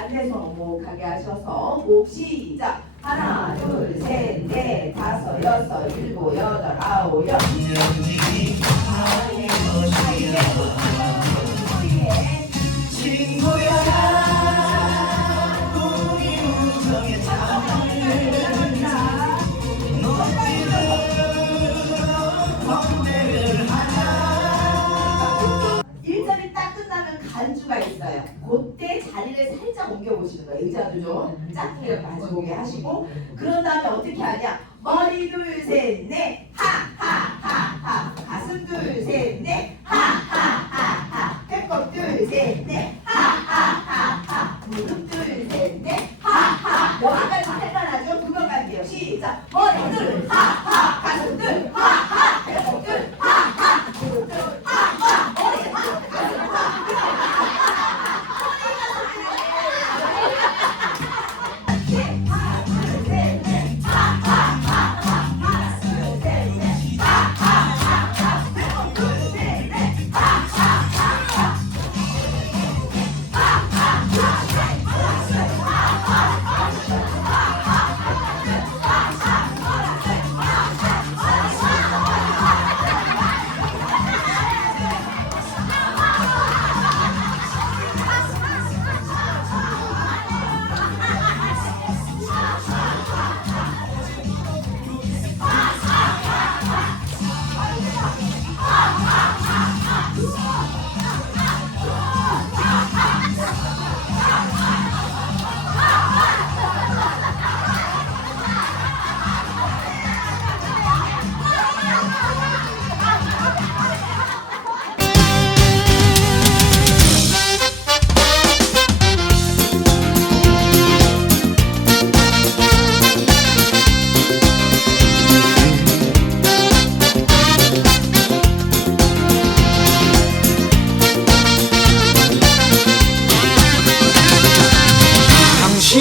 반대손 목하게 뭐 하셔서 목 시작. 하나 둘 셋 넷 다섯 여섯 일곱 여덟 아홉 열. 보시는 거예요. 의자도 좀 짝퉁이랑 가져오게 하시고 그런 다음에 어떻게 하냐? 머리 둘, 셋, 넷, 하, 하, 하, 하. 가슴 둘, 셋, 넷, 하, 하, 하, 하. 배꼽 둘, 셋, 넷, 하, 하, 하, 하. 무릎 둘, 셋, 넷, 하, 하. 여기까지? 그거 갈게요. 시작.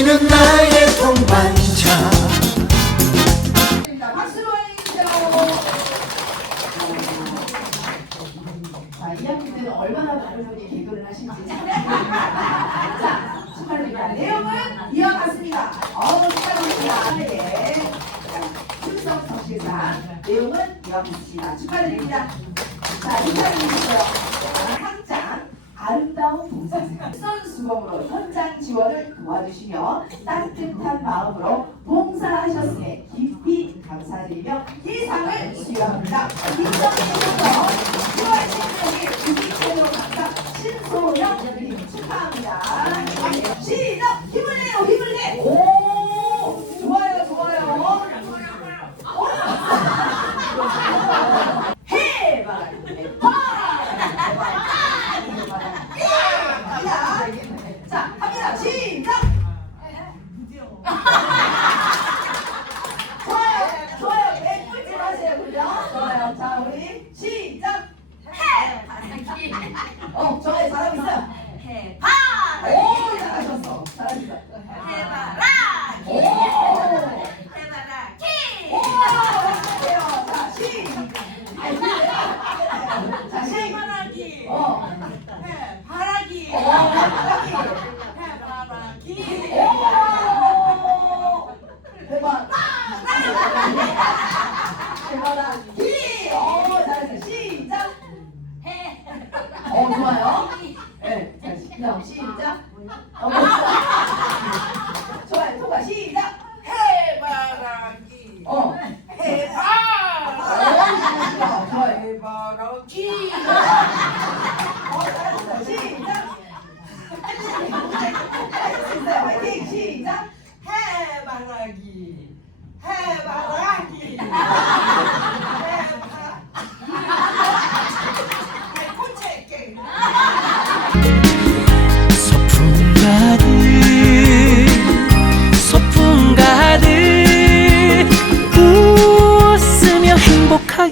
당신은 나의 동반자 자, 박수로 해주세요. 자, 2학년 때는 얼마나 많은 분이 개그를 하신지. 자, 축하드립니다. 내용은 이어갔습니다. 어우, 축하드립니다. 네. 자, 충성 정실상 내용은 이어갔습니다. 축하드립니다. 자, 인사드리고요. 상장 아름다운 봉사생 선수범으로 지원을 도와주시며 따뜻한 마음으로 봉사하셨음에 깊이 감사드리며 이 상을 수여합니다. 우리 시작. 해! 아, 어, 저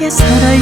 나에게 살아